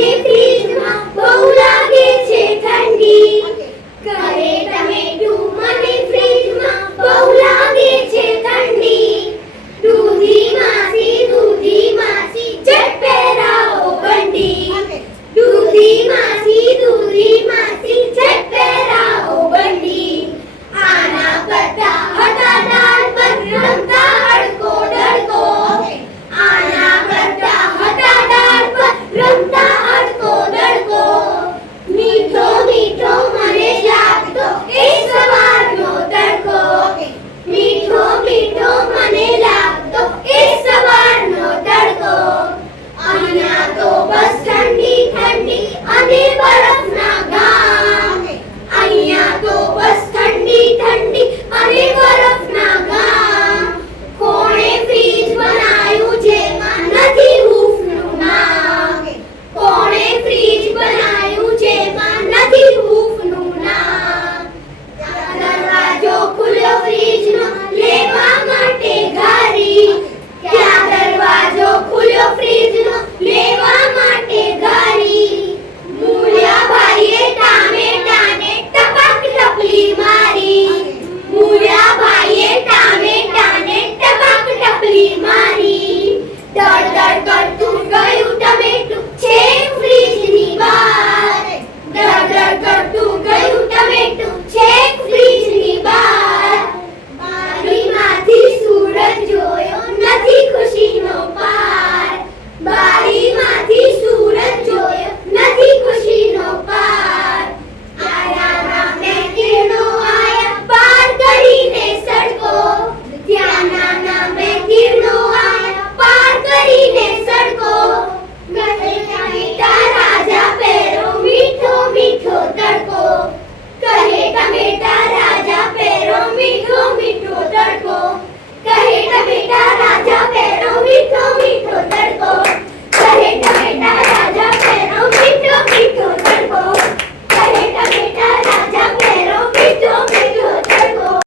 મને ફ્રીજમાં બહુ લાગે છે ઠંડી. કહે ટમેટું મને ફ્રીજમાં બહુ લાગે છે ઠંડી. દૂધી માસી ઝટ પહેરાવો બંડી. દૂધી માસી ઝટ પહેરાવો બંડી. આના કરતા હતા ડાળ પર રમતા અડકો ડળકો. આના કરતા હતા ડાળ પર રમતા અડકો ડળકો. મીઠો મીઠો મને લાગતો એ સવારનો તડકો. મીઠો મીઠો મને લાગતો એ સવારનો તડકો. અહીંયા તો બસ ઠંડી ઠંડી અને બરફના ગામ. અહીંયા તો બસ ઠંડી ઠંડી અને બરફના ગામ. કોણે ફ્રીજ બનાવ્યું જેમાં નથી હૂંફનું નામ. કોણે ફ્રીજ બનાવ્યું જેમાં નથી હૂંફનું નામ. દરવાજો ખુલ્લો ફ્રીજનો લેવા માટે ઘારી. ત્યાં દરવાજો ખુલ્લો ફ્રીજનો લેવા માટે ઘારી. મૂળિયા ભાઈએ ટામેટાને ટપક ટપલી મારી. મૂળિયા ભાઈએ ટામેટાને ટપક ટપલી મારી. દળ દળ કરતું ગયું ટમેટું છેક ફ્રીજની બહાર. દળ દળ કરતું ગયું ટમેટું છેક ફ્રીજની બહાર. બારીમાંથી સૂરજ જોયો નથી ખુશીનો પાર. બારીમાંથી સૂરજ જોયો નથી ખુશીનો પાર. આના મેં કિરણો આયા પાર કરીને સડકો. ત્યાંના નામે કિરણો આયા પાર કરીને સડકો. કહે ટમેટા રાજા પહેરો મીઠો મીઠો તડકો. કહે ટમેટા રાજા પહેરો મીઠો મીઠો તડકો. કહે ટમેટા રાજા પહેરો મીઠો મીઠો તડકો. કહે ટમેટા